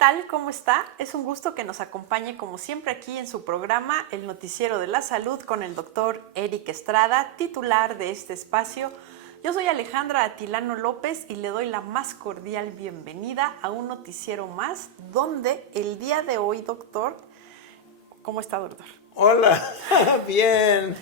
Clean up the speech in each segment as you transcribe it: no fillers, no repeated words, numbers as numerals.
tal? ¿Cómo está? Es un gusto que nos acompañe como siempre aquí en su programa El Noticiero de la Salud con el doctor Eric Estrada, titular de este espacio. Yo soy Alejandra Atilano López y le doy la más cordial bienvenida a un noticiero más donde el día de hoy, doctor, ¿cómo está, doctor? Hola, bien,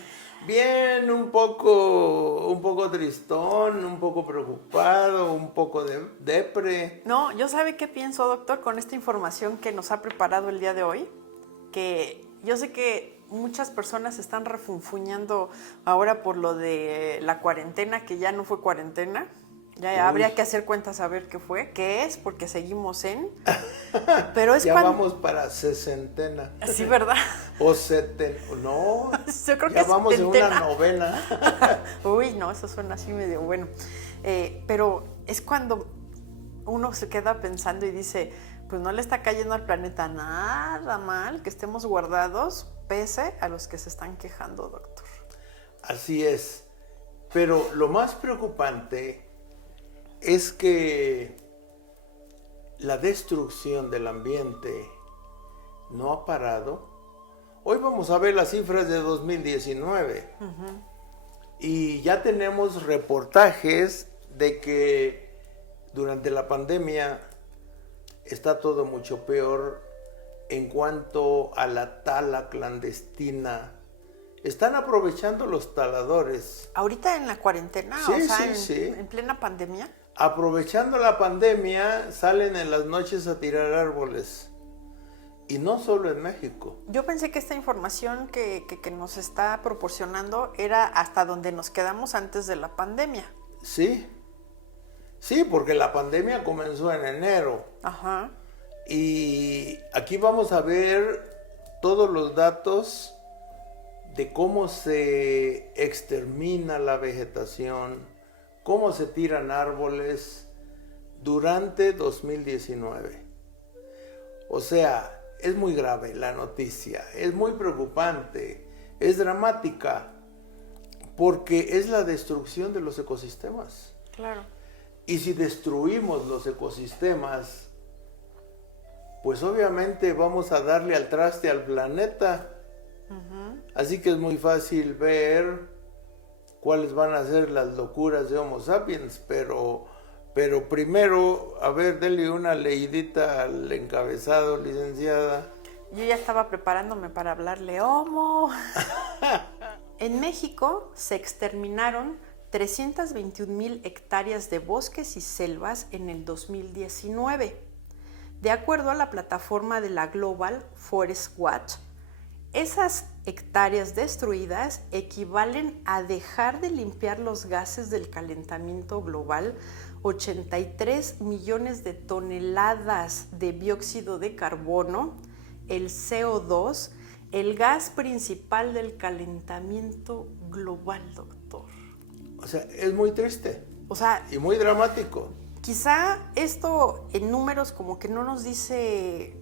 un poco tristón, un poco preocupado, un poco depre. No, yo sabe qué pienso, doctor, con esta información que nos ha preparado el día de hoy, que yo sé que muchas personas están refunfuñando ahora por lo de la cuarentena, que ya no fue cuarentena. Ya habría que hacer cuentas a ver qué es, porque seguimos en... Pero es ya cuando... vamos para sesentena. Sí, ¿verdad? O no, Yo creo ya que vamos en setentena. una novena. Uy, no, eso suena así medio bueno. Pero es cuando uno se queda pensando y dice, pues no le está cayendo al planeta nada mal que estemos guardados, pese a los que se están quejando, doctor. Así es, pero lo más preocupante es que la destrucción del ambiente no ha parado. Hoy vamos a ver las cifras de 2019 y ya tenemos reportajes de que durante la pandemia está todo mucho peor en cuanto a la tala clandestina. Están aprovechando los taladores. Ahorita en la cuarentena, Sí, o sea, sí. en plena pandemia. Aprovechando la pandemia, salen en las noches a tirar árboles. Y no solo en México. Yo pensé que esta información que nos está proporcionando era hasta donde nos quedamos antes de la pandemia. Sí, porque la pandemia comenzó en enero. Ajá. Y aquí vamos a ver todos los datos de cómo se extermina la vegetación, cómo se tiran árboles durante 2019. O sea, es muy grave la noticia, es muy preocupante, es dramática, porque es la destrucción de los ecosistemas. Claro. Y si destruimos los ecosistemas, pues obviamente vamos a darle al traste al planeta. Así que es muy fácil ver cuáles van a ser las locuras de Homo sapiens, pero primero, a ver, dele una leidita al encabezado, licenciada. Yo ya estaba preparándome para hablarle Homo. En México se exterminaron 321,000 hectáreas de bosques y selvas en el 2019. De acuerdo a la plataforma de la Global Forest Watch, esas hectáreas destruidas equivalen a dejar de limpiar los gases del calentamiento global 83 millones de toneladas de dióxido de carbono, el CO2, el gas principal del calentamiento global, doctor. O sea, es muy triste. O sea, y muy dramático. Quizá esto en números como que no nos dice...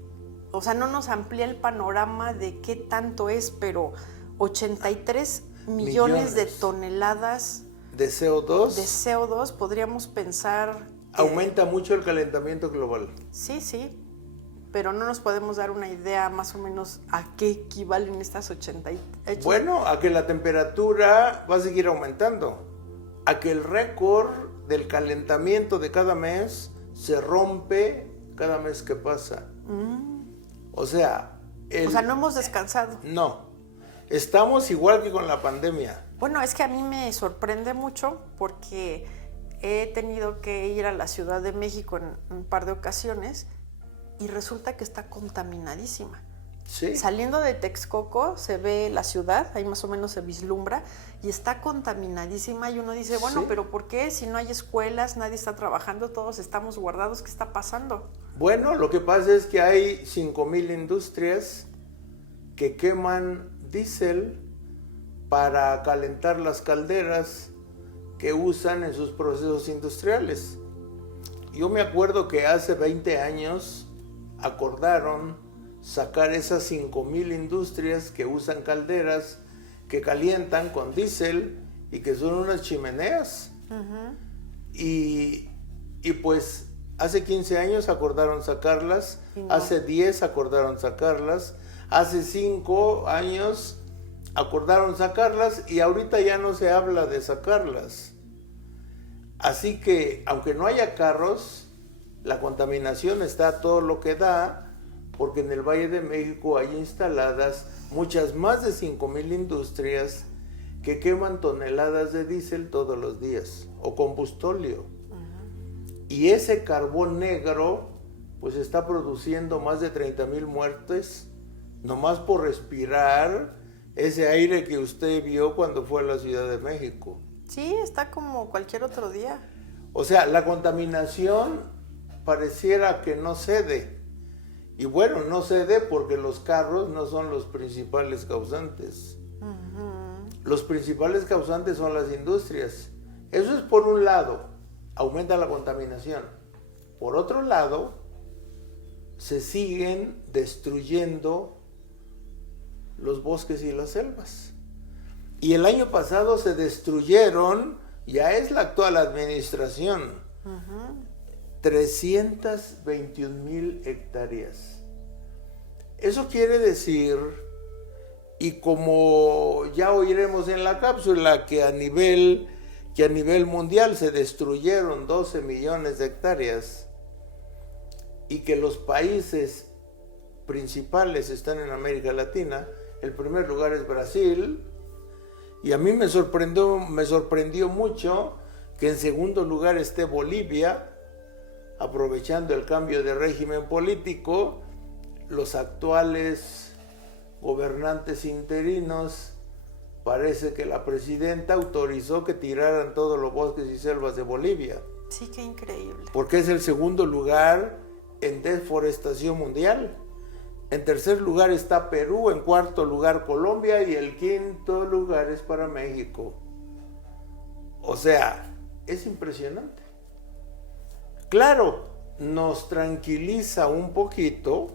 O sea, no nos amplía el panorama de qué tanto es, pero 83 millones de toneladas de CO2. De CO2 podríamos pensar... Aumenta mucho el calentamiento global. Sí, pero no nos podemos dar una idea más o menos a qué equivalen estas 83. Bueno, a que la temperatura va a seguir aumentando, a que el récord del calentamiento de cada mes se rompe cada mes que pasa. O sea, no hemos descansado. No, estamos igual que con la pandemia. Bueno, es que a mí me sorprende mucho porque he tenido que ir a la Ciudad de México en un par de ocasiones y resulta que está contaminadísima. Sí. Saliendo de Texcoco se ve la ciudad, ahí más o menos se vislumbra, y está contaminadísima y uno dice, bueno, sí. ¿Pero por qué? Si no hay escuelas, nadie está trabajando, todos estamos guardados, ¿qué está pasando? Bueno, lo que pasa es que hay 5,000 industrias que queman diésel para calentar las calderas que usan en sus procesos industriales. Yo me acuerdo que hace 20 años acordaron sacar esas 5,000 industrias que usan calderas, que calientan con diésel y que son unas chimeneas. Y pues Hace 15 años acordaron sacarlas, No. hace 10 acordaron sacarlas, hace 5 años acordaron sacarlas y ahorita ya no se habla de sacarlas. Así que, aunque no haya carros, la contaminación está a todo lo que da, porque en el Valle de México hay instaladas muchas más de 5,000 industrias que queman toneladas de diésel todos los días, o combustóleo. Y ese carbón negro, pues está produciendo más de 30,000 muertes, nomás por respirar ese aire que usted vio cuando fue a la Ciudad de México. Sí, está como cualquier otro día. O sea, la contaminación pareciera que no cede. Y bueno, no cede porque los carros no son los principales causantes. Los principales causantes son las industrias. Eso es por un lado, aumenta la contaminación. Por otro lado, se siguen destruyendo los bosques y las selvas. Y el año pasado se destruyeron, ya es la actual administración, 321,000 hectáreas. Eso quiere decir, y como ya oiremos en la cápsula, que a nivel mundial se destruyeron 12 millones de hectáreas y que los países principales están en América Latina. El primer lugar es Brasil, y a mí me sorprendió mucho que en segundo lugar esté Bolivia, aprovechando el cambio de régimen político. Los actuales gobernantes interinos, parece que la presidenta autorizó que tiraran todos los bosques y selvas de Bolivia. Sí, qué increíble. Porque es el segundo lugar en deforestación mundial. En tercer lugar está Perú, en cuarto lugar Colombia y el quinto lugar es para México. O sea, es impresionante. Claro, nos tranquiliza un poquito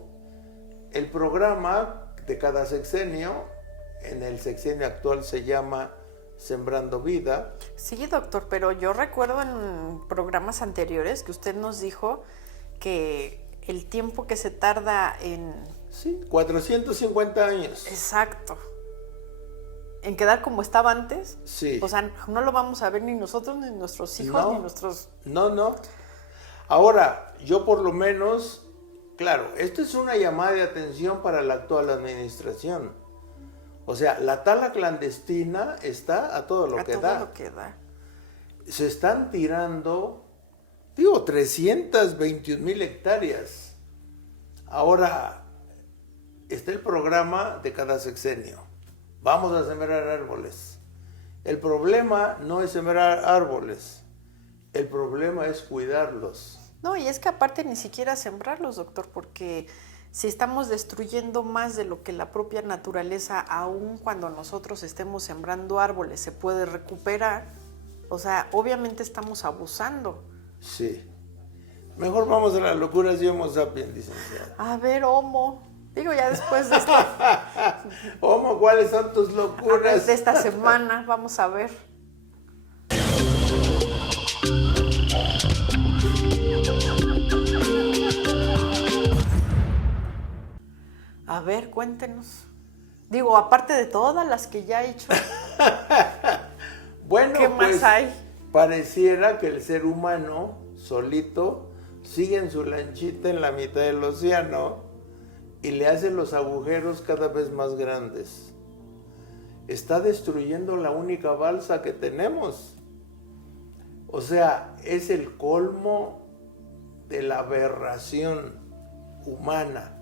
el programa de cada sexenio. En el sexenio actual se llama Sembrando Vida. Sí, doctor, pero yo recuerdo en programas anteriores que usted nos dijo que el tiempo que se tarda en... Sí, 450 años. Exacto. En quedar como estaba antes. Sí. O sea, no lo vamos a ver ni nosotros, ni nuestros hijos, No. ni nuestros... No. Ahora, yo por lo menos, claro, esto es una llamada de atención para la actual administración. O sea, la tala clandestina está a todo lo que da. A todo lo que da. Se están tirando, 321,000 hectáreas. Ahora, está el programa de cada sexenio. Vamos a sembrar árboles. El problema no es sembrar árboles. El problema es cuidarlos. No, y es que aparte ni siquiera sembrarlos, doctor, porque si estamos destruyendo más de lo que la propia naturaleza, aun cuando nosotros estemos sembrando árboles, se puede recuperar, o sea, obviamente estamos abusando. Sí. Mejor vamos a las locuras de Homo sapiens, licenciada. A ver, Homo, digo ya después de esto, Homo, ¿cuáles son tus a ver, locuras? de esta semana, vamos a ver. A ver, cuéntenos. Digo, aparte de todas las que ya he hecho, Bueno, ¿qué más pues, hay? pareciera que el ser humano solito sigue en su lanchita en la mitad del océano y le hace los agujeros cada vez más grandes. Está destruyendo la única balsa que tenemos. O sea, es el colmo de la aberración humana.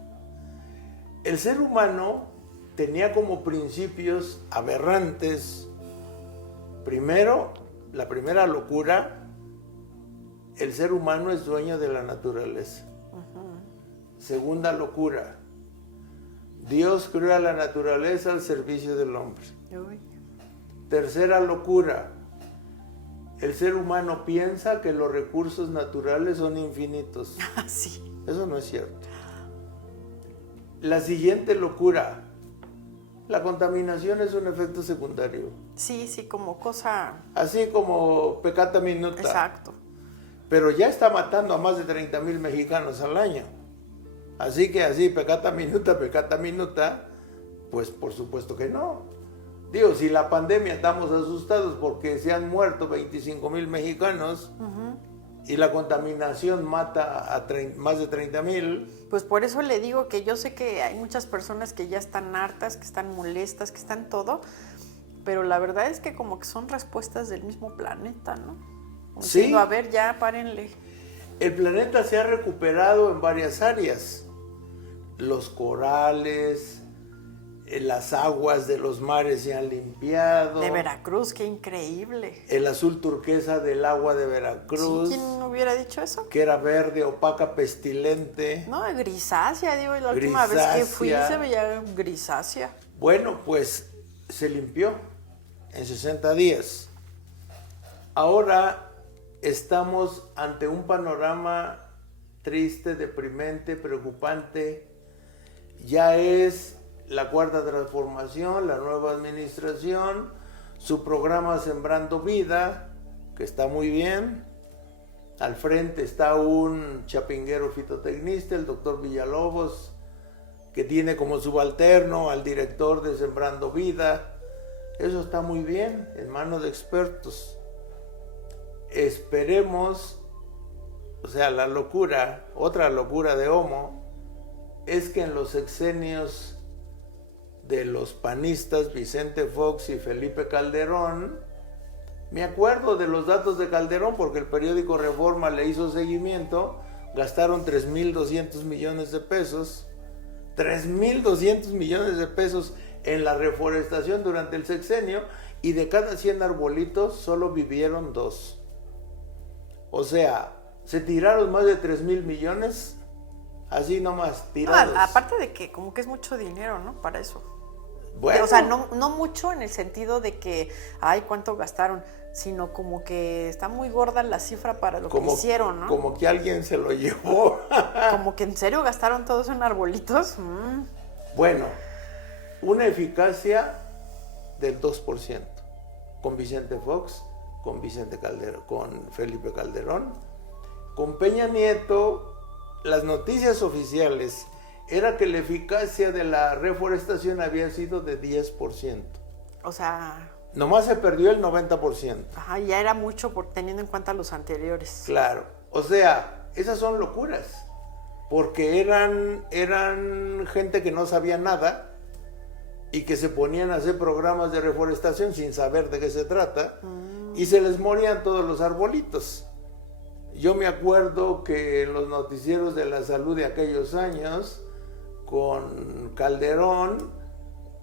El ser humano tenía como principios aberrantes. Primero, la primera locura, el ser humano es dueño de la naturaleza. Segunda locura, Dios creó a la naturaleza al servicio del hombre. Uy. Tercera locura, el ser humano piensa que los recursos naturales son infinitos. Sí. Eso no es cierto. La siguiente locura, la contaminación es un efecto secundario. Sí, como cosa... Así como peccata minuta. Exacto. pero ya está matando a más de 30,000 mexicanos al año. Así que así, peccata minuta, pues por supuesto que no. Digo, si la pandemia estamos asustados porque se han muerto 25,000 mexicanos y la contaminación mata a más de 30,000. Pues por eso le digo que yo sé que hay muchas personas que ya están hartas, que están molestas, que están todo, pero la verdad es que como que son respuestas del mismo planeta, ¿no? Como sí. Diciendo, a ver, ya párenle. El planeta se ha recuperado en varias áreas. Los corales, las aguas de los mares se han limpiado. De Veracruz, qué increíble. El azul turquesa del agua de Veracruz. ¿Sí? ¿Quién hubiera dicho eso? Que era verde, opaca, pestilente. No, grisácea, digo, la última vez que fui se veía grisácea. Bueno, pues se limpió en 60 días. Ahora estamos ante un panorama triste, deprimente, preocupante. Ya es la cuarta transformación, la nueva administración, su programa Sembrando Vida, que está muy bien. Al frente está un chapinguero fitotecnista, el doctor Villalobos, que tiene como subalterno al director de Sembrando Vida. Eso está muy bien, en manos de expertos. Esperemos, o sea, la locura, otra locura de Homo, es que en los sexenios de los panistas Vicente Fox y Felipe Calderón, me acuerdo de los datos de Calderón porque el periódico Reforma le hizo seguimiento, gastaron 3,200 millones de pesos, 3,200 millones de pesos en la reforestación durante el sexenio, y de cada 100 arbolitos solo vivieron 2. O sea, se tiraron más de 3,000 millones, así nomás, tirados. No, aparte de que como que es mucho dinero, ¿no? Para eso. Bueno. O sea, no mucho en el sentido de que, ay, ¿cuánto gastaron? Sino como que está muy gorda la cifra para lo que hicieron, ¿no? Como que alguien se lo llevó. Como que en serio gastaron todos en arbolitos. Bueno, una eficacia del 2%, con Vicente Fox, con Vicente Calderón, con Felipe Calderón. Con Peña Nieto, las noticias oficiales era que la eficacia de la reforestación había sido de 10%. O sea... Nomás se perdió el 90%. Ajá, ya era mucho teniendo en cuenta los anteriores. Claro, o sea, esas son locuras, porque eran gente que no sabía nada y que se ponían a hacer programas de reforestación sin saber de qué se trata, y se les morían todos los arbolitos. Yo me acuerdo que en los noticieros de la salud de aquellos años, con Calderón,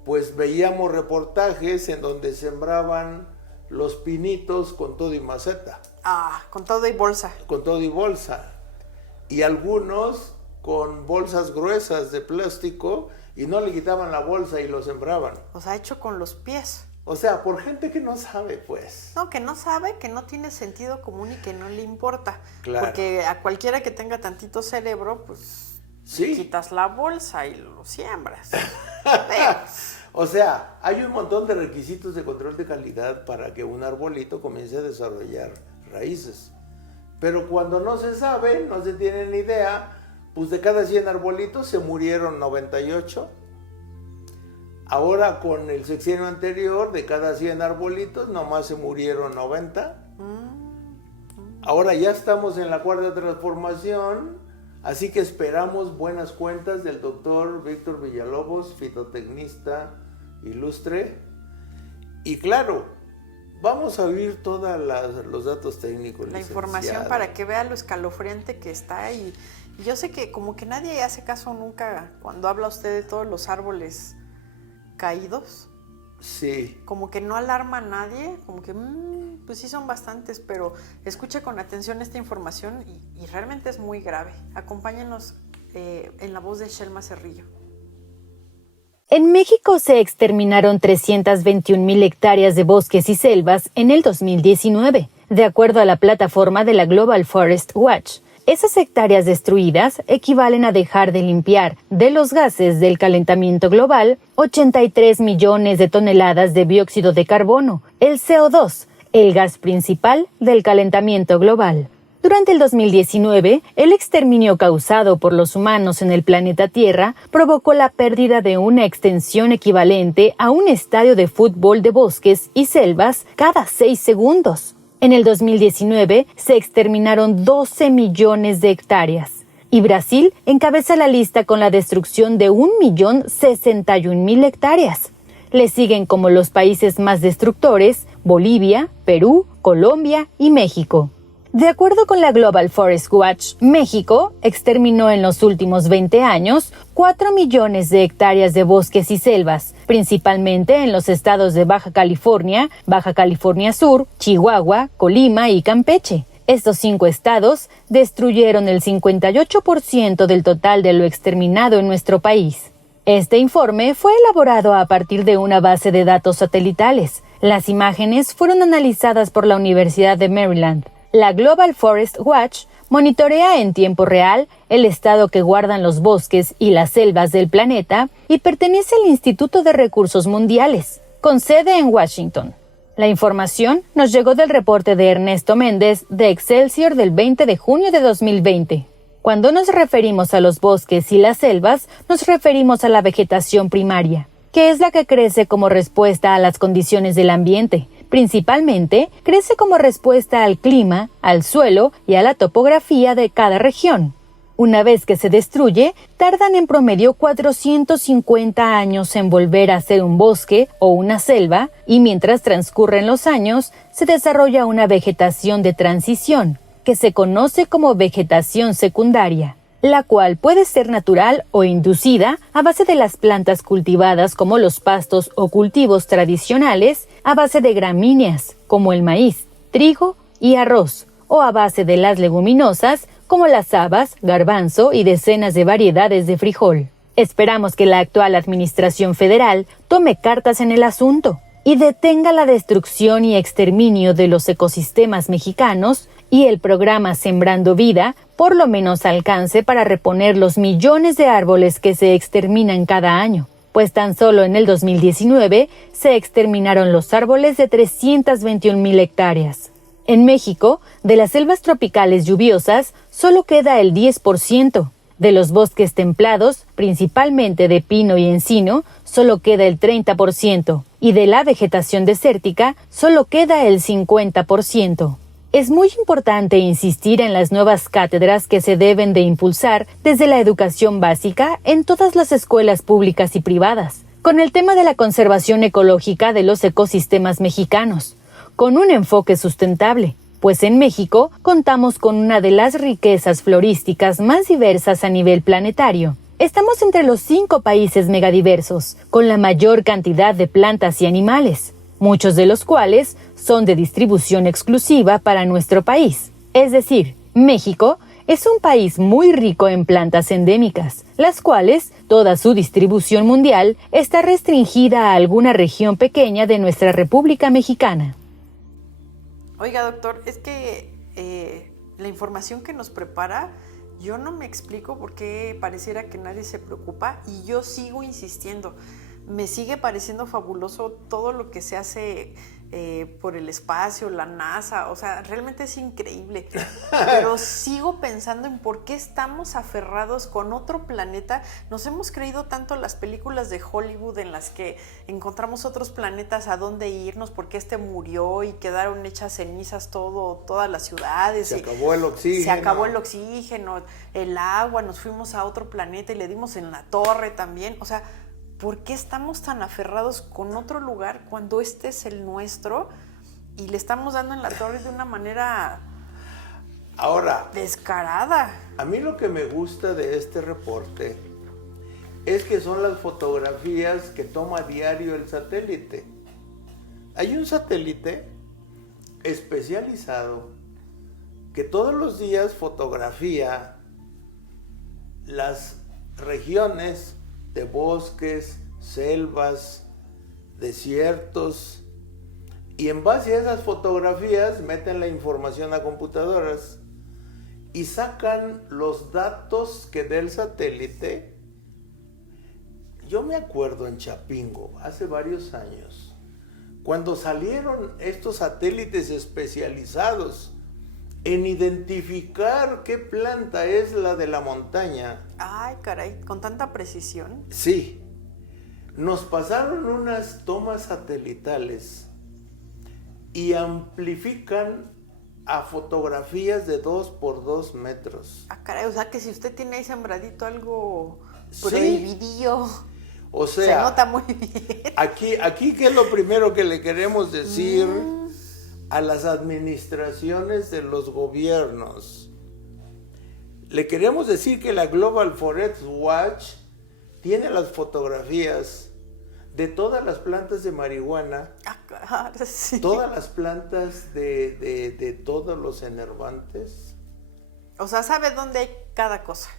pues veíamos reportajes en donde sembraban los pinitos con todo y maceta. Ah, con todo y bolsa. Con todo y bolsa. Y algunos con bolsas gruesas de plástico y no le quitaban la bolsa y lo sembraban. O sea, hecho con los pies. O sea, por gente que no sabe, pues. No, que no sabe, que no tiene sentido común y que no le importa. Claro. Porque a cualquiera que tenga tantito cerebro, pues sí, quitas la bolsa y lo siembras. O sea, hay un montón de requisitos de control de calidad para que un arbolito comience a desarrollar raíces. Pero cuando no se sabe, no se tiene ni idea, pues de cada 100 arbolitos se murieron 98. Ahora con el sexenio anterior, de cada 100 arbolitos, nomás se murieron 90. Ahora ya estamos en la cuarta transformación, así que esperamos buenas cuentas del doctor Víctor Villalobos, fitotecnista ilustre. Y claro, vamos a oír todos los datos técnicos. La información para que vea lo escalofriante que está. Y yo sé que como que nadie hace caso nunca cuando habla usted de todos los árboles caídos. Sí. Como que no alarma a nadie, como que pues sí son bastantes, pero escuche con atención esta información y realmente es muy grave. Acompáñenos en la voz de Shelma Cerrillo. En México se exterminaron 321,000 hectáreas de bosques y selvas en el 2019, de acuerdo a la plataforma de la Global Forest Watch. Esas hectáreas destruidas equivalen a dejar de limpiar de los gases del calentamiento global 83 millones de toneladas de dióxido de carbono, el CO2, el gas principal del calentamiento global. Durante el 2019, el exterminio causado por los humanos en el planeta Tierra provocó la pérdida de una extensión equivalente a un estadio de fútbol de bosques y selvas cada 6 segundos. En el 2019 se exterminaron 12 millones de hectáreas. Y Brasil encabeza la lista con la destrucción de 1.061.000 hectáreas. Le siguen como los países más destructores Bolivia, Perú, Colombia y México. De acuerdo con la Global Forest Watch, México exterminó en los últimos 20 años 4 millones de hectáreas de bosques y selvas, principalmente en los estados de Baja California Sur, Chihuahua, Colima y Campeche. Estos 5 estados destruyeron el 58% del total de lo exterminado en nuestro país. Este informe fue elaborado a partir de una base de datos satelitales. Las imágenes fueron analizadas por la Universidad de Maryland. La Global Forest Watch monitorea en tiempo real el estado que guardan los bosques y las selvas del planeta y pertenece al Instituto de Recursos Mundiales, con sede en Washington. La información nos llegó del reporte de Ernesto Méndez de Excelsior del 20 de junio de 2020. Cuando nos referimos a los bosques y las selvas, nos referimos a la vegetación primaria, que es la que crece como respuesta a las condiciones del ambiente. Principalmente, crece como respuesta al clima, al suelo y a la topografía de cada región. Una vez que se destruye, tardan en promedio 450 años en volver a ser un bosque o una selva, y mientras transcurren los años, se desarrolla una vegetación de transición, que se conoce como vegetación secundaria, la cual puede ser natural o inducida a base de las plantas cultivadas como los pastos o cultivos tradicionales, a base de gramíneas como el maíz, trigo y arroz, o a base de las leguminosas como las habas, garbanzo y decenas de variedades de frijol. Esperamos que la actual administración federal tome cartas en el asunto y detenga la destrucción y exterminio de los ecosistemas mexicanos, y el programa Sembrando Vida por lo menos alcance para reponer los millones de árboles que se exterminan cada año, pues tan solo en el 2019 se exterminaron los árboles de 321.000 hectáreas. En México, de las selvas tropicales lluviosas, solo queda el 10%. De los bosques templados, principalmente de pino y encino, solo queda el 30%. Y de la vegetación desértica, solo queda el 50%. Es muy importante insistir en las nuevas cátedras que se deben de impulsar desde la educación básica en todas las escuelas públicas y privadas, con el tema de la conservación ecológica de los ecosistemas mexicanos, con un enfoque sustentable, pues en México contamos con una de las riquezas florísticas más diversas a nivel planetario. Estamos entre los 5 países megadiversos, con la mayor cantidad de plantas y animales, muchos de los cuales son de distribución exclusiva para nuestro país. Es decir, México es un país muy rico en plantas endémicas, las cuales toda su distribución mundial está restringida a alguna región pequeña de nuestra República Mexicana. Oiga, doctor, es que la información que nos prepara, yo no me explico por qué pareciera que nadie se preocupa, y yo sigo insistiendo. Me sigue pareciendo fabuloso todo lo que se hace por el espacio, la NASA, o sea, realmente es increíble. Pero sigo pensando en por qué estamos aferrados con otro planeta. Nos hemos creído tanto las películas de Hollywood en las que encontramos otros planetas a dónde irnos, porque este murió y quedaron hechas cenizas todas las ciudades. Se acabó el oxígeno. Se acabó el oxígeno, el agua, nos fuimos a otro planeta y le dimos en la torre también. O sea, ¿por qué estamos tan aferrados con otro lugar cuando este es el nuestro y le estamos dando en la torre de una manera ahora descarada? A mí lo que me gusta de este reporte es que son las fotografías que toma a diario el satélite. Hay un satélite especializado que todos los días fotografía las regiones de bosques, selvas, desiertos, y en base a esas fotografías meten la información a computadoras y sacan los datos que dé el satélite. Yo me acuerdo en Chapingo, hace varios años, cuando salieron estos satélites especializados en identificar qué planta es la de la montaña. Ay, caray, con tanta precisión. Sí, nos pasaron unas tomas satelitales y amplifican a fotografías de 2 por 2 metros. Ah, caray, o sea que si usted tiene ahí sembradito algo Sí. prohibidillo, O se sea, nota muy bien. aquí ¿qué es lo primero que le queremos decir a las administraciones de los gobiernos? Le queremos decir que la Global Forest Watch tiene las fotografías de todas las plantas de marihuana, Ah, caray, sí. todas las plantas de todos los enervantes. O sea, sabe dónde hay cada cosa.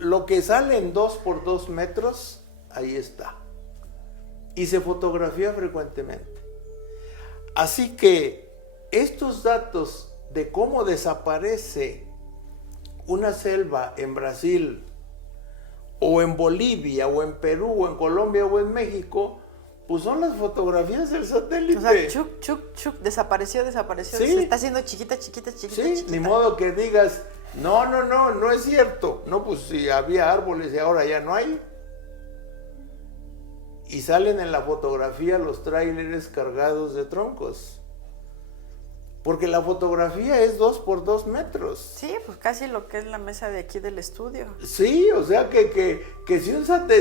Lo que sale en 2 por 2 metros, ahí está. Y se fotografía frecuentemente. Así que estos datos de cómo desaparece una selva en Brasil, o en Bolivia, o en Perú, o en Colombia, o en México, pues son las fotografías del satélite. O sea, chuc, desapareció, Sí. se está haciendo chiquita. Sí, ni modo que digas, no es cierto. No, pues si había árboles y ahora ya no hay. Y salen en la fotografía los tráileres cargados de troncos. Porque la fotografía es 2 por 2 metros. Sí, pues casi lo que es la mesa de aquí del estudio. Sí, o sea que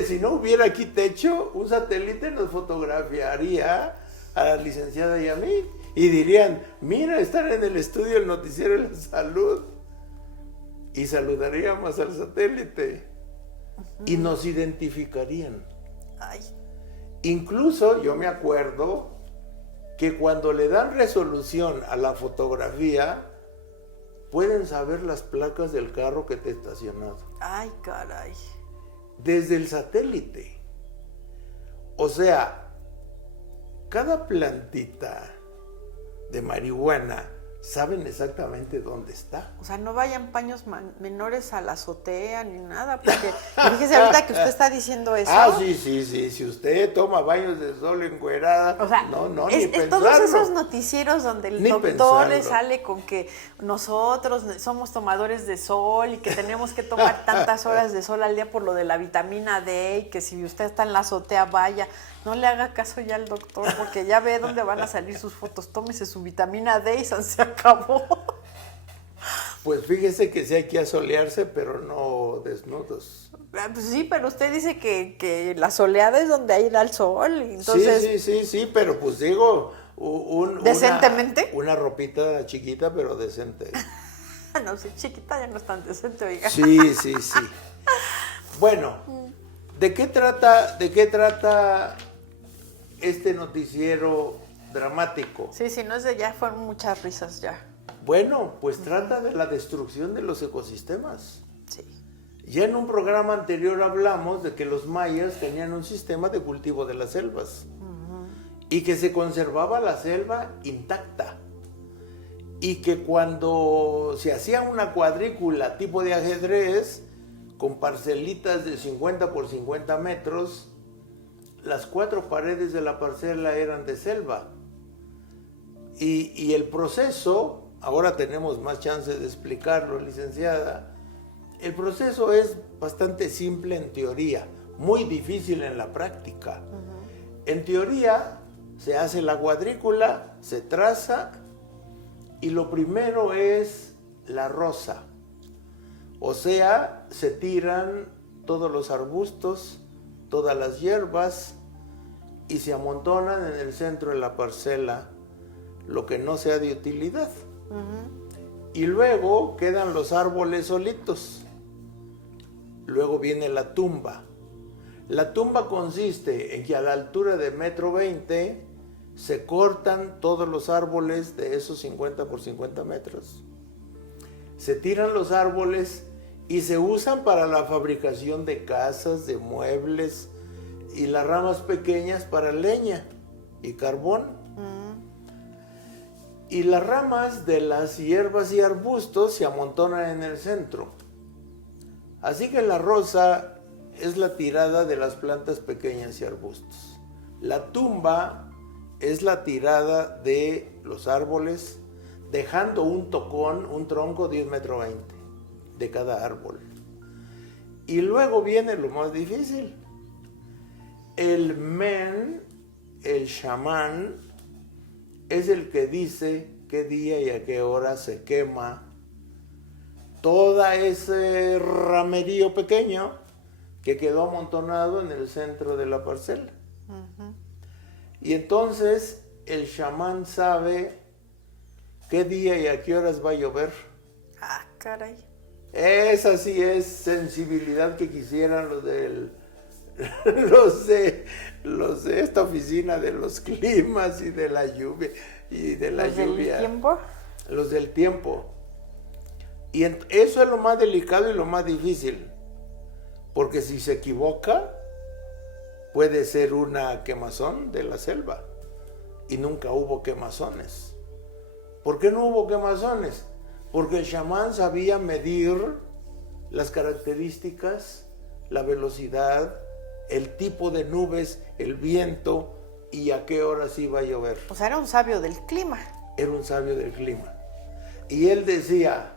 si no hubiera aquí techo, un satélite nos fotografiaría a la licenciada y a mí. Y dirían, mira, están en el estudio el noticiero de la salud. Y saludaríamos al satélite. Y nos identificarían. Ay, Incluso yo me acuerdo que cuando le dan resolución a la fotografía, pueden saber las placas del carro que te ha estacionado. ay, caray. Desde el satélite. O sea, cada plantita de marihuana saben exactamente dónde está. O sea, no vayan paños menores a la azotea ni nada, porque fíjese ahorita que usted está diciendo eso. Ah, sí, si usted toma baños de sol encuerada, O sea, no, es ni pensarlo. todos esos noticieros donde el Ni doctor le pensarlo. sale con que nosotros somos tomadores de sol y que tenemos que tomar tantas horas de sol al día por lo de la vitamina D y que si usted está en la azotea vaya, no le haga caso ya al doctor porque ya ve dónde van a salir sus fotos, tómese su vitamina D y se acabó. Pues fíjese que sí hay que asolearse, pero no desnudos. Pues sí, pero usted dice que la soleada es donde hay al sol, y entonces... Sí, pero pues digo, ¿Decentemente? Una ropita chiquita, pero decente. No, si chiquita ya no es tan decente, oiga. Sí. Bueno, ¿de qué trata este noticiero dramático? Sí, no es de ya, fueron muchas risas ya. Bueno, pues trata de la destrucción de los ecosistemas. Sí. Ya en un programa anterior hablamos de que los mayas tenían un sistema de cultivo de las selvas y que se conservaba la selva intacta y que cuando se hacía una cuadrícula tipo de ajedrez con parcelitas de 50 por 50 metros, las 4 paredes de la parcela eran de selva y el proceso, ahora tenemos más chance de explicarlo, licenciada. El proceso es bastante simple en teoría, muy difícil en la práctica. En teoría se hace la cuadrícula, se traza y lo primero es la roza. O sea, se tiran todos los arbustos, todas las hierbas y se amontonan en el centro de la parcela lo que no sea de utilidad. Y luego quedan los árboles solitos. Luego viene la tumba. La tumba consiste en que a la altura de 1,20 m se cortan todos los árboles de esos 50 por 50 metros. Se tiran los árboles y se usan para la fabricación de casas, de muebles y las ramas pequeñas para leña y carbón. Y las ramas de las hierbas y arbustos se amontonan en el centro. Así que la roza es la tirada de las plantas pequeñas y arbustos. La tumba es la tirada de los árboles, dejando un tocón, un tronco 10 metros 20 de cada árbol. Y luego viene lo más difícil. El men, el chamán, es el que dice qué día y a qué hora se quema todo ese ramerío pequeño que quedó amontonado en el centro de la parcela. Uh-huh. Y entonces el chamán sabe qué día y a qué horas va a llover. Ah, caray. Esa sí es sensibilidad que quisieran los de esta oficina de los climas y de la lluvia y de la lluvia. ¿Los del tiempo? Los del tiempo. Y eso es lo más delicado y lo más difícil, porque si se equivoca puede ser una quemazón de la selva, y nunca hubo quemazones. ¿Por qué no hubo quemazones? Porque el chamán sabía medir las características, la velocidad, el tipo de nubes, el viento y a qué horas iba a llover. O sea, era un sabio del clima. Era un sabio del clima. Y él decía,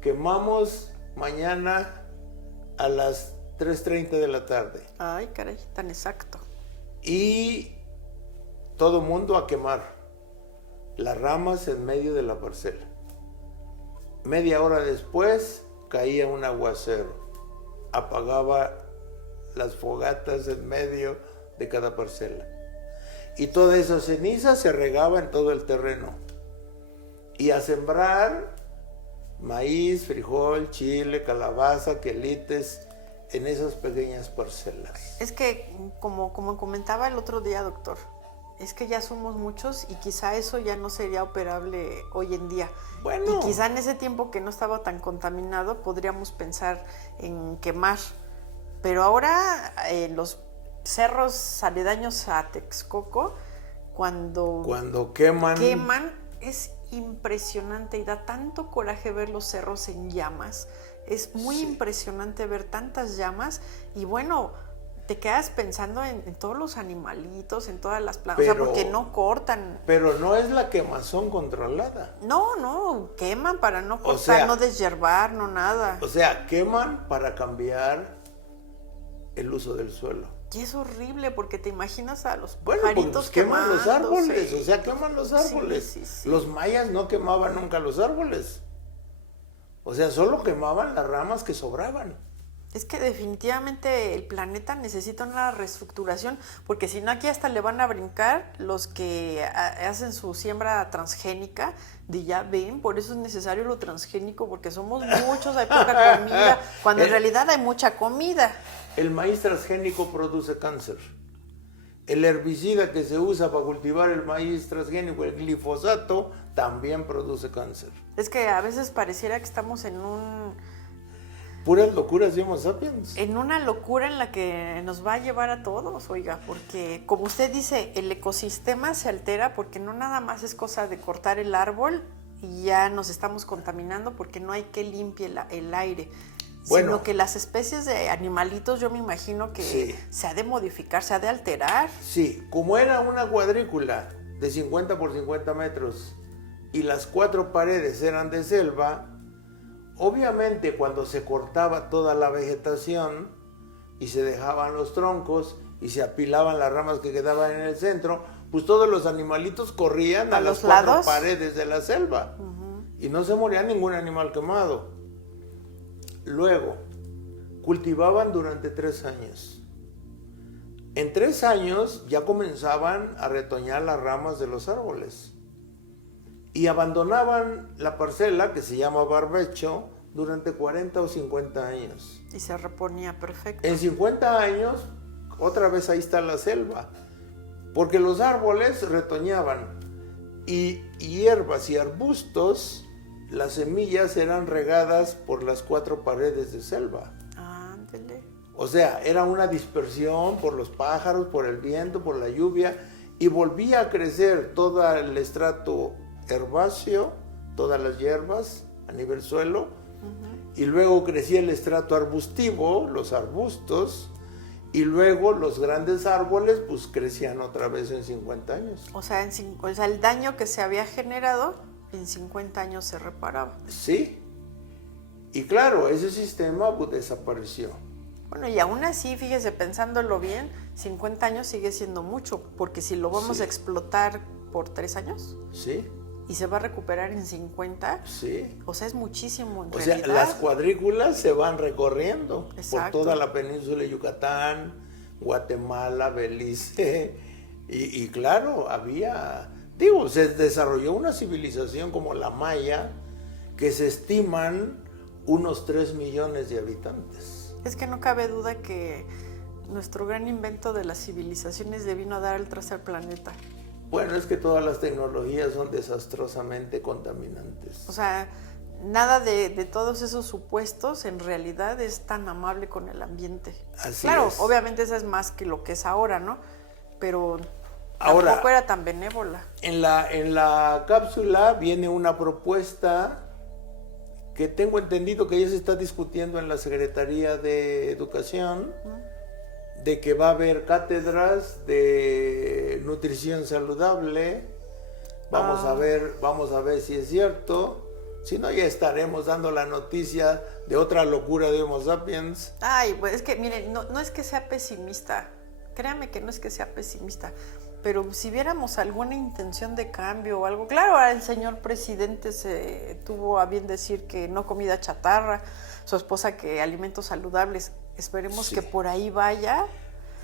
quemamos mañana a las 3:30 de la tarde. Ay, caray, tan exacto. Y todo mundo a quemar las ramas en medio de la parcela. Media hora después caía un aguacero, apagaba las fogatas en medio de cada parcela. Y toda esa ceniza se regaba en todo el terreno. Y a sembrar maíz, frijol, chile, calabaza, quelites en esas pequeñas parcelas. Es que, como comentaba el otro día, doctor, es que ya somos muchos y quizá eso ya no sería operable hoy en día. Bueno. Y quizá en ese tiempo que no estaba tan contaminado podríamos pensar en quemar. Pero ahora los cerros aledaños a Texcoco, cuando queman, es impresionante y da tanto coraje ver los cerros en llamas. Es muy impresionante ver tantas llamas y bueno, te quedas pensando en todos los animalitos, en todas las plantas, o sea, porque no cortan. Pero no es la quemazón controlada. No, queman para no cortar, o sea, no deshiervar, no nada. O sea, queman para cambiar el uso del suelo. Y es horrible porque te imaginas a los pajaritos pues queman los árboles, o sea, queman los árboles. Sí. Los mayas no quemaban nunca los árboles. O sea, solo quemaban las ramas que sobraban. Es que definitivamente el planeta necesita una reestructuración, porque si no aquí hasta le van a brincar los que hacen su siembra transgénica, de ya ven, por eso es necesario lo transgénico, porque somos muchos, hay poca comida, cuando en realidad hay mucha comida. El maíz transgénico produce cáncer. El herbicida que se usa para cultivar el maíz transgénico, el glifosato, también produce cáncer. Es que a veces pareciera que estamos en puras locuras de Homo sapiens. En una locura en la que nos va a llevar a todos, oiga, porque como usted dice, el ecosistema se altera porque no nada más es cosa de cortar el árbol y ya nos estamos contaminando porque no hay que limpie el aire. Bueno, sino que las especies de animalitos yo me imagino que se ha de modificar, se ha de alterar. Sí, como era una cuadrícula de 50 por 50 metros y las 4 paredes eran de selva, obviamente cuando se cortaba toda la vegetación y se dejaban los troncos y se apilaban las ramas que quedaban en el centro, pues todos los animalitos corrían a las 4 paredes de la selva. Uh-huh. Y no se moría ningún animal quemado. Luego, cultivaban durante 3 años. En 3 años ya comenzaban a retoñar las ramas de los árboles. Y abandonaban la parcela, que se llama barbecho, durante 40 o 50 años. Y se reponía perfecto. En 50 años, otra vez ahí está la selva. Porque los árboles retoñaban. Y hierbas y arbustos, las semillas eran regadas por las 4 paredes de selva. Ándele. O sea, era una dispersión por los pájaros, por el viento, por la lluvia, y volvía a crecer todo el estrato herbáceo, todas las hierbas a nivel suelo, uh-huh. Y luego crecía el estrato arbustivo, los arbustos, y luego los grandes árboles pues crecían otra vez en 50 años. O sea, el daño que se había generado En 50 años se reparaba. Sí. Y claro, ese sistema pues, desapareció. Bueno, y aún así, fíjese, pensándolo bien, 50 años sigue siendo mucho, porque si lo vamos Sí. a explotar por 3 años Sí, y se va a recuperar en 50, sí. o sea, es muchísimo en O sea, realidad. las cuadrículas se van recorriendo Exacto. por toda la península de Yucatán, Guatemala, Belice. Y claro, se desarrolló una civilización como la maya, que se estiman unos 3 millones de habitantes. Es que no cabe duda que nuestro gran invento de las civilizaciones le vino a dar el traste al planeta. Bueno, es que todas las tecnologías son desastrosamente contaminantes. O sea, nada de todos esos supuestos en realidad es tan amable con el ambiente. Así claro, es. obviamente esa es más que lo que es ahora, ¿no? Pero Ahora, tampoco era tan benévola. En la cápsula viene una propuesta que tengo entendido que ya se está discutiendo en la Secretaría de Educación, de que va a haber cátedras de nutrición saludable. Vamos a ver si es cierto. Si no, ya estaremos dando la noticia de otra locura de Homo sapiens. Ay, pues es que, miren, no es que sea pesimista. Créame que no es que sea pesimista. Pero si viéramos alguna intención de cambio o algo, claro, ahora el señor presidente se tuvo a bien decir que no comida chatarra, su esposa que alimentos saludables, esperemos Sí. que por ahí vaya.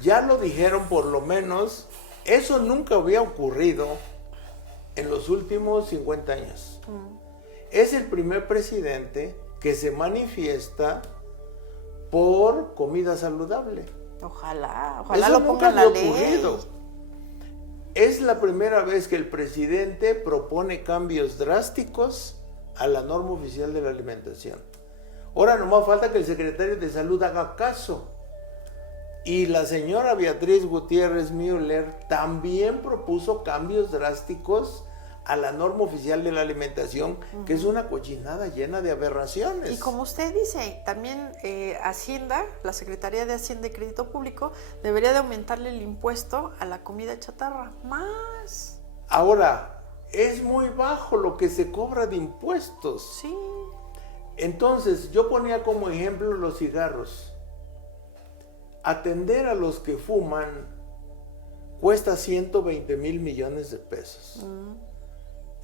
Ya lo dijeron por lo menos, eso nunca había ocurrido en los últimos 50 años. Es el primer presidente que se manifiesta por comida saludable. Ojalá Eso lo nunca pongan en la había ley. ocurrido. Es la primera vez que el presidente propone cambios drásticos a la norma oficial de la alimentación. Ahora nomás falta que el secretario de Salud haga caso. Y la señora Beatriz Gutiérrez Müller también propuso cambios drásticos a la norma oficial de la alimentación, que es una cochinada llena de aberraciones. Y como usted dice, también Hacienda, la Secretaría de Hacienda y Crédito Público, debería de aumentarle el impuesto a la comida chatarra. Más. Ahora, es muy bajo lo que se cobra de impuestos. Sí. Entonces, yo ponía como ejemplo los cigarros. Atender a los que fuman cuesta 120 mil millones de pesos.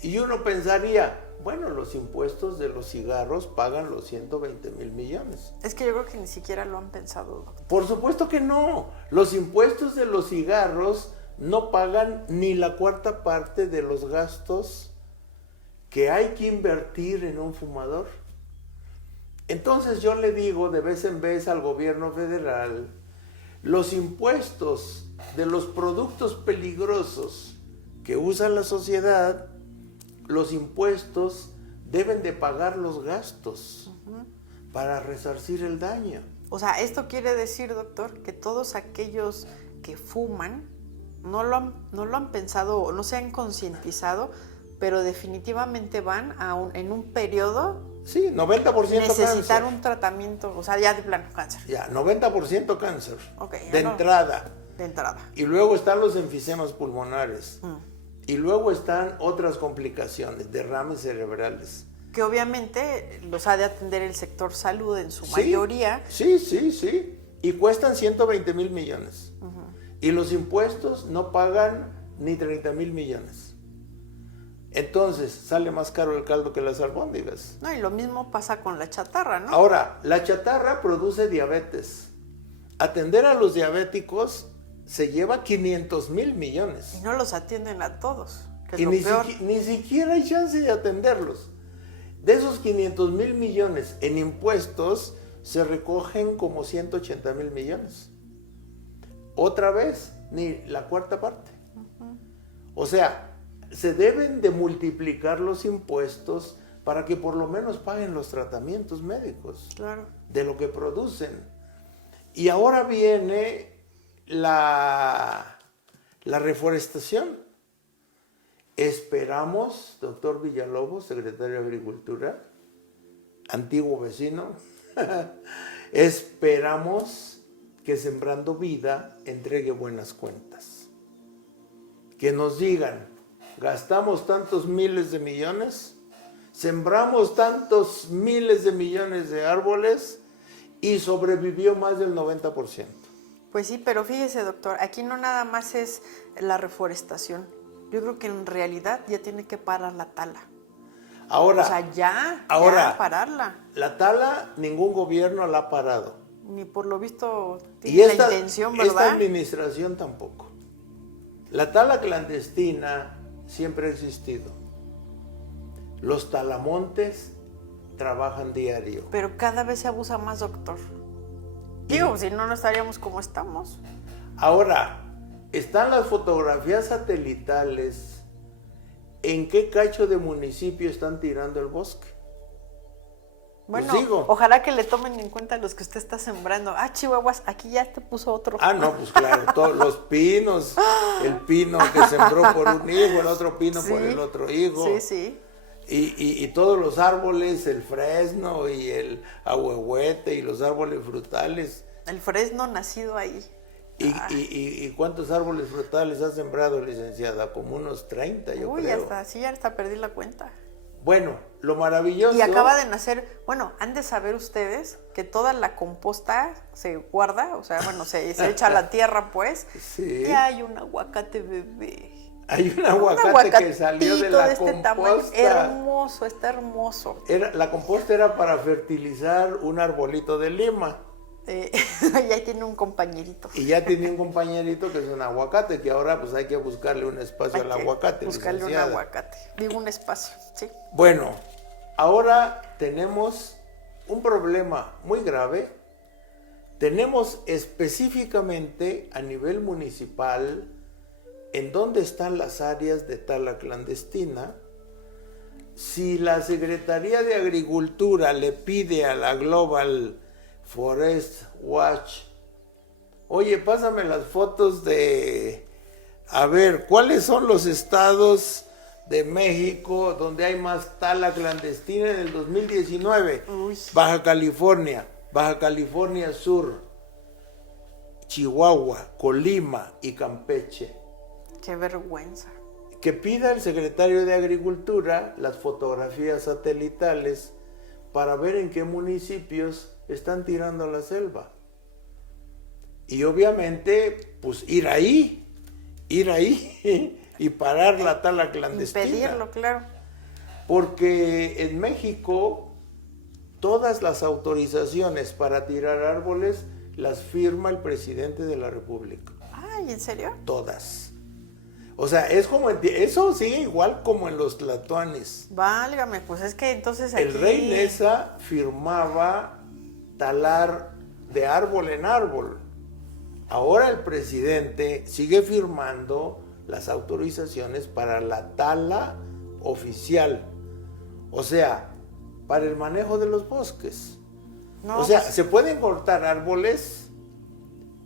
Y uno pensaría, bueno, los impuestos de los cigarros pagan los 120 mil millones. Es que yo creo que ni siquiera lo han pensado, doctor. Por supuesto que no. Los impuestos de los cigarros no pagan ni la cuarta parte de los gastos que hay que invertir en un fumador. Entonces yo le digo de vez en vez al gobierno federal, los impuestos de los productos peligrosos que usa la sociedad, los impuestos deben de pagar los gastos para resarcir el daño. O sea, esto quiere decir, doctor, que todos aquellos que fuman no lo han pensado o no se han concientizado, pero definitivamente van en un periodo Sí, 90% necesitar cáncer. un tratamiento, o sea, ya de plano cáncer. Ya, 90% cáncer. Ok, ya de no. entrada. De entrada. Y luego están los enfisemas pulmonares. Y luego están otras complicaciones, derrames cerebrales. Que obviamente los ha de atender el sector salud en su Sí, mayoría. Sí. Y cuestan 120 mil millones. Y los impuestos no pagan ni 30 mil millones. Entonces, sale más caro el caldo que las albóndigas. No, y lo mismo pasa con la chatarra, ¿no? Ahora, la chatarra produce diabetes. Atender a los diabéticos se lleva 500 mil millones. Y no los atienden a todos, que es Y lo peor. ni siquiera hay chance de atenderlos. De esos 500 mil millones en impuestos, se recogen como 180 mil millones. Otra vez, ni la cuarta parte. O sea, se deben de multiplicar los impuestos para que por lo menos paguen los tratamientos médicos Claro. de lo que producen. Y ahora viene la reforestación. Esperamos, doctor Villalobos, secretario de Agricultura, antiguo vecino, esperamos que Sembrando Vida entregue buenas cuentas. Que nos digan, gastamos tantos miles de millones, sembramos tantos miles de millones de árboles y sobrevivió más del 90%. Pues sí, pero fíjese, doctor, aquí no nada más es la reforestación. Yo creo que en realidad ya tiene que parar la tala. Ahora, O sea, ya pararla. La tala ningún gobierno la ha parado. Ni por lo visto Y tiene la intención, ¿verdad? esta administración tampoco. La tala clandestina siempre ha existido. Los talamontes trabajan diario. Pero cada vez se abusa más, doctor. Digo, si no, no estaríamos como estamos. Ahora, están las fotografías satelitales. ¿En qué cacho de municipio están tirando el bosque? Bueno, Pues digo. ojalá que le tomen en cuenta los que usted está sembrando. Ah, Chihuahuas, aquí ya te puso otro. Ah, no, pues claro, todos los pinos, el pino que sembró por un hijo, el otro pino Sí, por el otro hijo. Sí, sí. Y todos los árboles, el fresno y el ahuehuete y los árboles frutales. El fresno nacido ahí. ¿Y cuántos árboles frutales ha sembrado, licenciada? Como unos 30, yo Uy, creo. ya hasta perdí la cuenta. Bueno, lo maravilloso... Y acaba de nacer, bueno, han de saber ustedes que toda la composta se guarda, o sea, bueno, se echa a la tierra, pues. Sí. Y hay un aguacate bebé. Hay un aguacate que salió de la este tamaño, composta. hermoso, está hermoso. La composta era para fertilizar un arbolito de lima. Ya tiene un compañerito. Y ya tenía un compañerito que es un aguacate, que ahora pues hay que buscarle un espacio al aguacate. Buscarle licenciada. un aguacate. Digo, un espacio, sí. Bueno, ahora tenemos un problema muy grave. Tenemos específicamente a nivel municipal en dónde están las áreas de tala clandestina. Si la Secretaría de Agricultura le pide a la Global Forest Watch, oye, pásame las fotos de, a ver, ¿cuáles son los estados de México donde hay más tala clandestina en el 2019? Uy. Baja California Sur, Chihuahua, Colima y Campeche. Qué vergüenza. Que pida el secretario de Agricultura las fotografías satelitales para ver en qué municipios están tirando la selva. Y obviamente, pues ir ahí y parar la tala clandestina. Impedirlo, claro. Porque en México todas las autorizaciones para tirar árboles las firma el presidente de la República. Ay, ¿en serio? Todas. O sea, es como eso sigue igual como en los tlatoanes. Válgame, pues es que entonces aquí... El rey Nesa firmaba talar de árbol en árbol. Ahora el presidente sigue firmando las autorizaciones para la tala oficial. O sea, para el manejo de los bosques. No, o sea, pues, se pueden cortar árboles,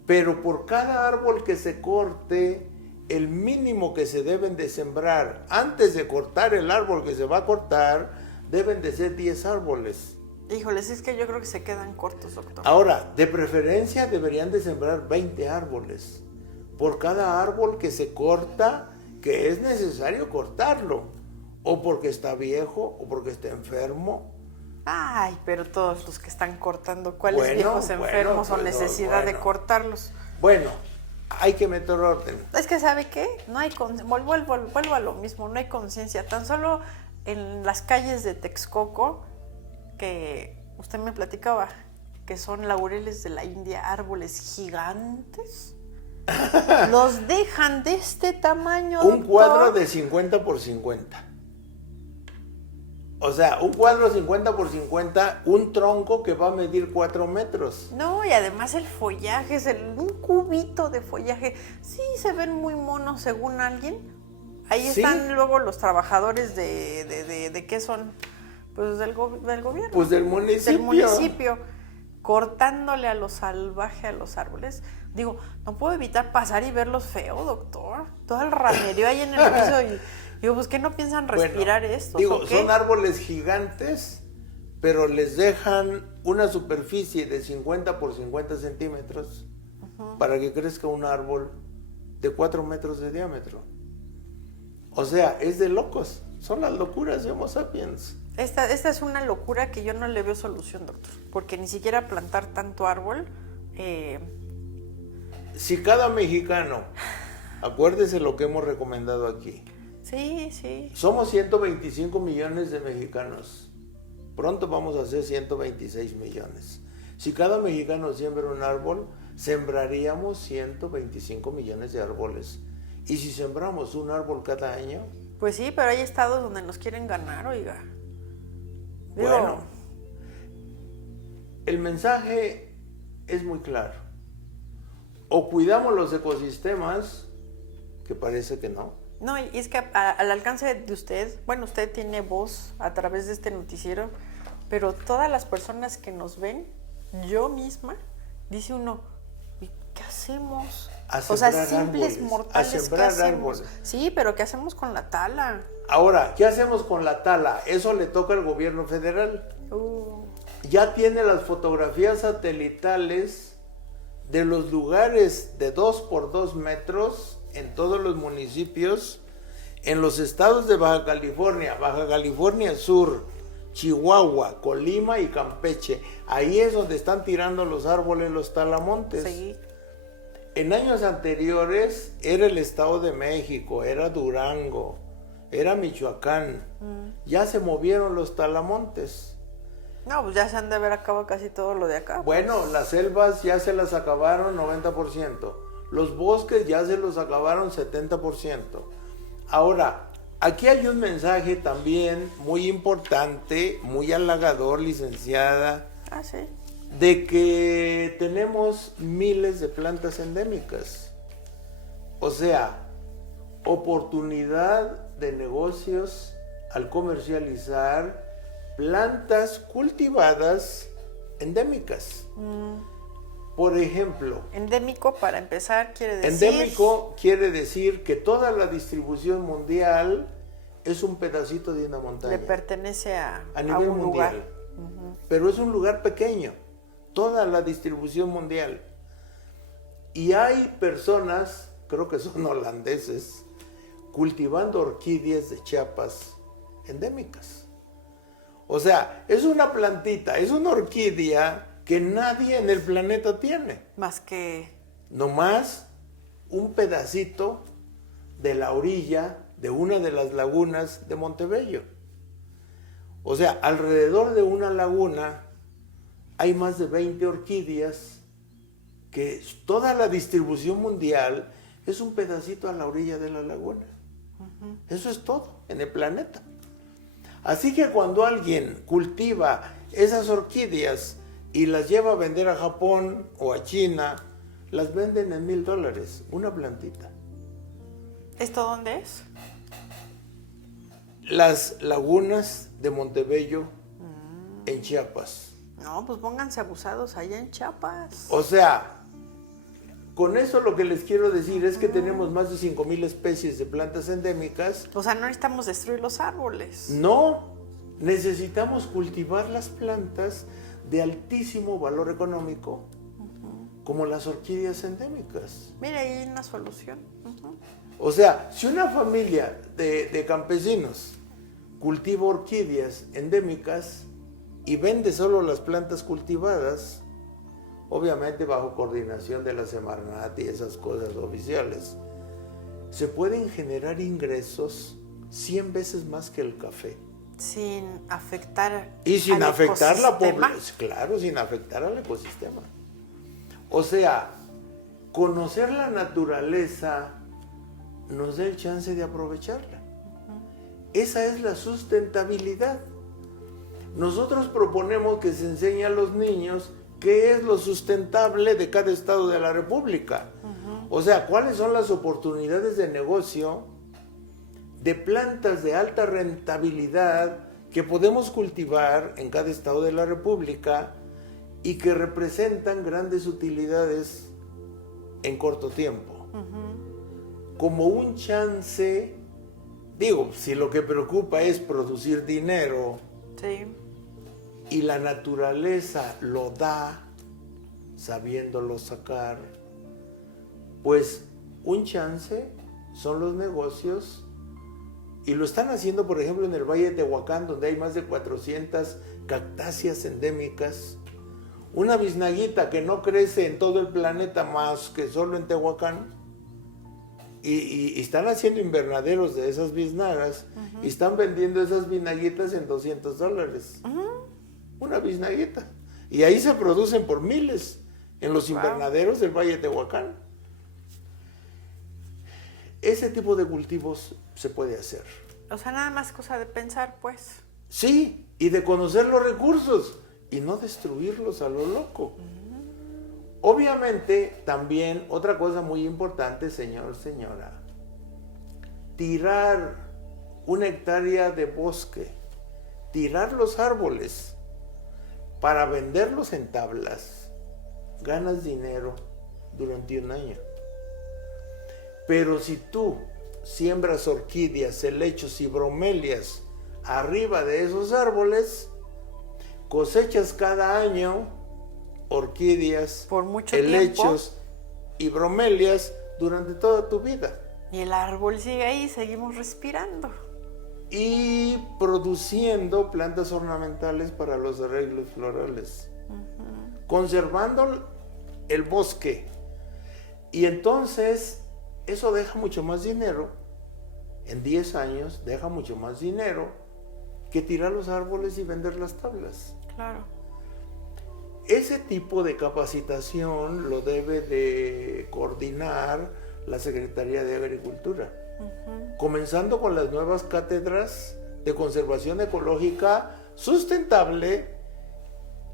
pero por cada árbol que se corte, el mínimo que se deben de sembrar antes de cortar el árbol que se va a cortar, deben de ser 10 árboles. híjoles, es que yo creo que se quedan cortos, doctor. Ahora, de preferencia deberían de sembrar 20 árboles por cada árbol que se corta, que es necesario cortarlo, o porque está viejo, o porque está enfermo. Ay, pero todos los que están cortando, ¿cuáles Bueno, viejos enfermos o pues, necesidad de bueno. cortarlos? Bueno, hay que meter orden. Es que, ¿sabe qué? No hay vuelvo a lo mismo, no hay conciencia. Tan solo en las calles de Texcoco, que usted me platicaba, que son laureles de la India, árboles gigantes, los dejan de este tamaño, Un doctor. cuadro de 50 por 50. O sea, un cuadro 50 por 50, un tronco que va a medir 4 metros. No, y además el follaje, es un cubito de follaje. Sí, se ven muy monos según alguien. Ahí Sí. están luego los trabajadores de ¿qué son? Pues del gobierno. Pues del municipio. Del municipio, cortándole a lo salvaje a los árboles. Digo, no puedo evitar pasar y verlos feo, doctor. Todo el ramerío ahí en el piso y digo, pues ¿qué no piensan respirar Bueno, estos? digo, ¿o qué? son árboles gigantes, pero les dejan una superficie de 50 por 50 centímetros para que crezca un árbol de 4 metros de diámetro. O sea, es de locos. Son las locuras de Homo sapiens. Esta es una locura que yo no le veo solución, doctor, porque ni siquiera plantar tanto árbol. Si cada mexicano, acuérdese lo que hemos recomendado aquí. Sí, sí. Somos 125 millones de mexicanos. Pronto vamos a ser 126 millones. Si cada mexicano siembra un árbol, sembraríamos 125 millones de árboles. Y si sembramos un árbol cada año... Pues sí, pero hay estados donde nos quieren ganar, oiga. Bueno, el mensaje es muy claro. O cuidamos los ecosistemas, que parece que no. No, y es que al alcance de usted, bueno, usted tiene voz a través de este noticiero, pero todas las personas que nos ven, yo misma, dice uno, ¿y qué hacemos? O sea, simples árboles, mortales, a sembrar ¿qué hacemos? árboles. Sí, pero ¿qué hacemos con la tala? Ahora, ¿qué hacemos con la tala? Eso le toca al gobierno federal. Ya tiene las fotografías satelitales de los lugares de 2 por 2 metros en todos los municipios, en los estados de Baja California Sur, Chihuahua, Colima y Campeche. Ahí es donde están tirando los árboles, los talamontes. Sí. En años anteriores era el Estado de México, era Durango, era Michoacán. Ya se movieron los talamontes. No, pues ya se han de haber acabado casi todo lo de acá. Bueno, pues. las selvas ya se las acabaron 90%. Los bosques ya se los acabaron 70%. Ahora, aquí hay un mensaje también muy importante, muy halagador, licenciada. Ah, sí. De que tenemos miles de plantas endémicas. O sea, oportunidad de negocios al comercializar plantas cultivadas endémicas. Por ejemplo, Endémico, para empezar, quiere decir... endémico quiere decir que toda la distribución mundial es un pedacito de una montaña. Le pertenece a nivel un mundial. lugar. Pero es un lugar pequeño, toda la distribución mundial. Y hay personas, creo que son holandeses, cultivando orquídeas de Chiapas endémicas. O sea, es una plantita, es una orquídea que nadie en el planeta tiene. Más que... Nomás un pedacito de la orilla de una de las lagunas de Montebello. O sea, alrededor de una laguna hay más de 20 orquídeas que toda la distribución mundial es un pedacito a la orilla de la laguna. Eso es todo en el planeta. Así que cuando alguien cultiva esas orquídeas y las lleva a vender a Japón o a China, las venden en $1,000, una plantita. ¿Esto dónde es? Las lagunas de Montebello en Chiapas. No, pues pónganse abusados allá en Chiapas. O sea, con eso lo que les quiero decir es que tenemos más de 5,000 especies de plantas endémicas. O sea, no necesitamos destruir los árboles. No, necesitamos cultivar las plantas de altísimo valor económico, como las orquídeas endémicas. Mira, ahí hay una solución. O sea, si una familia de campesinos cultiva orquídeas endémicas y vende solo las plantas cultivadas, obviamente bajo coordinación de la Semarnat y esas cosas oficiales, se pueden generar ingresos 100 veces más que el café. Sin afectar Y sin al afectar la ecosistema. población, claro, sin afectar al ecosistema. O sea, conocer la naturaleza nos da el chance de aprovecharla. Esa es la sustentabilidad. Nosotros proponemos que se enseñe a los niños qué es lo sustentable de cada estado de la República. O sea, cuáles son las oportunidades de negocio de plantas de alta rentabilidad que podemos cultivar en cada estado de la República y que representan grandes utilidades en corto tiempo. Como un chance, digo, si lo que preocupa es producir dinero, Sí. y la naturaleza lo da sabiéndolo sacar, pues un chance son los negocios Y lo están haciendo, por ejemplo, en el Valle de Tehuacán, donde hay más de 400 cactáceas endémicas. Una biznaguita que no crece en todo el planeta más que solo en Tehuacán. Y están haciendo invernaderos de esas biznagas y están vendiendo esas biznaguitas en $200. Una biznaguita. Y ahí se producen por miles en los invernaderos del Valle de Tehuacán. Ese tipo de cultivos se puede hacer. O sea, nada más cosa de pensar, pues. Sí, y de conocer los recursos y no destruirlos a lo loco. Obviamente, también otra cosa muy importante, señor, señora, tirar 1 hectárea de bosque, tirar los árboles para venderlos en tablas, ganas dinero durante 1 año. Pero si tú siembras orquídeas, helechos y bromelias arriba de esos árboles, cosechas cada año orquídeas, por mucho helechos tiempo, y bromelias durante toda tu vida. Y el árbol sigue ahí, seguimos respirando. Y produciendo plantas ornamentales para los arreglos florales. Conservando el bosque. Y entonces eso deja mucho más dinero. En 10 años deja mucho más dinero que tirar los árboles y vender las tablas. Claro. Ese tipo de capacitación lo debe de coordinar la Secretaría de Agricultura, comenzando con las nuevas cátedras de conservación ecológica sustentable,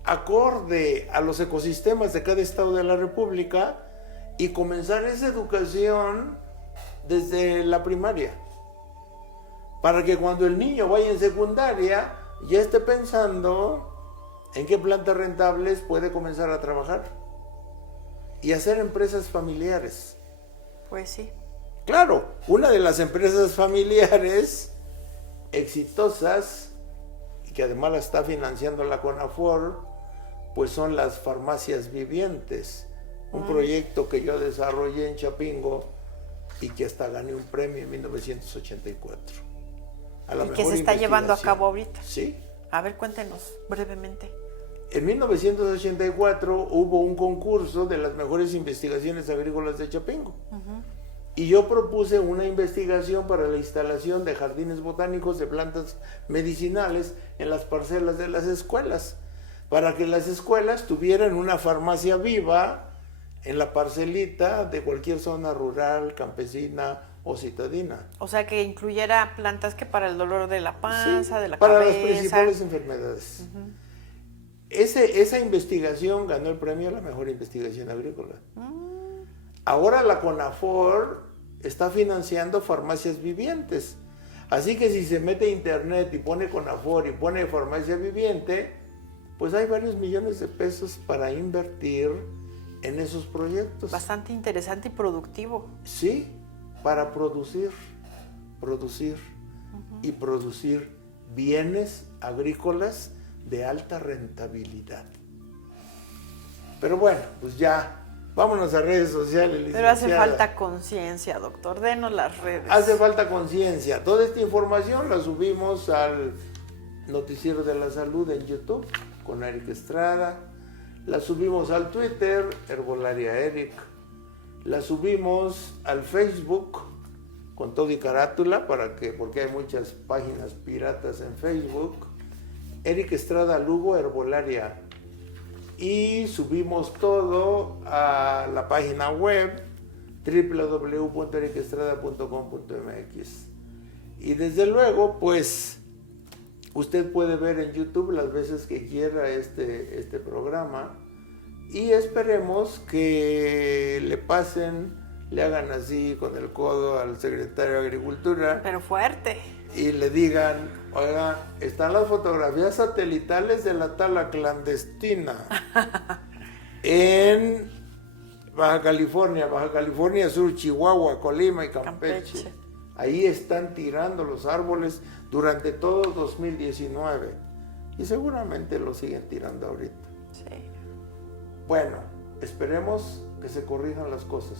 acorde a los ecosistemas de cada estado de la República, y comenzar esa educación desde la primaria, para que cuando el niño vaya en secundaria ya esté pensando en qué plantas rentables puede comenzar a trabajar y hacer empresas familiares. Pues sí. Claro, una de las empresas familiares exitosas y que además la está financiando la CONAFOR, pues son las farmacias vivientes, un proyecto que yo desarrollé en Chapingo y que hasta gané un premio en 1984. Y que se está llevando a cabo ahorita. Sí. A ver, cuéntenos brevemente. En 1984 hubo un concurso de las mejores investigaciones agrícolas de Chapingo. Y yo propuse una investigación para la instalación de jardines botánicos de plantas medicinales en las parcelas de las escuelas, para que las escuelas tuvieran una farmacia viva en la parcelita de cualquier zona rural, campesina o citadina. O sea, que incluyera plantas que para el dolor de la panza, Sí, de la para cabeza. las principales enfermedades. Esa investigación ganó el premio a la mejor investigación agrícola. Ahora la CONAFOR está financiando farmacias vivientes. Así que si se mete a internet y pone CONAFOR y pone farmacia viviente, pues hay varios millones de pesos para invertir en esos proyectos. Bastante interesante y productivo. Sí, para producir y producir bienes agrícolas de alta rentabilidad. Pero bueno, pues ya, vámonos a redes sociales, Pero hace licenciada. falta conciencia, doctor. Denos las redes. Hace falta conciencia. Toda esta información la subimos al Noticiero de la Salud en YouTube con Eric Estrada. La subimos al Twitter, Herbolaria Eric. La subimos al Facebook con todo y carátula, porque hay muchas páginas piratas en Facebook. Eric Estrada Lugo, Herbolaria. Y subimos todo a la página web www.ericestrada.com.mx. Y desde luego, pues, usted puede ver en YouTube las veces que quiera este programa. Y esperemos que le hagan así con el codo al secretario de Agricultura. Pero fuerte. Y le digan, oigan, están las fotografías satelitales de la tala clandestina en Baja California Sur, Chihuahua, Colima y Campeche. Ahí están tirando los árboles durante todo 2019 y seguramente lo siguen tirando ahorita. Sí. Bueno, esperemos que se corrijan las cosas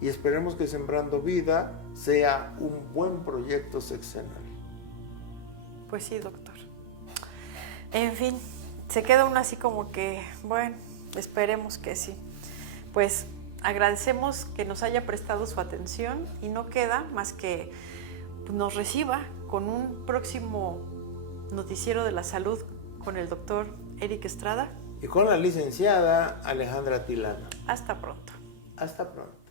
y esperemos que Sembrando Vida sea un buen proyecto sexenal. Pues sí, doctor. En fin, se queda uno así como que, bueno, esperemos que sí. Pues agradecemos que nos haya prestado su atención y no queda más que nos reciba con un próximo noticiero de la salud con el doctor Eric Estrada. Y con la licenciada Alejandra Tilano. Hasta pronto. Hasta pronto.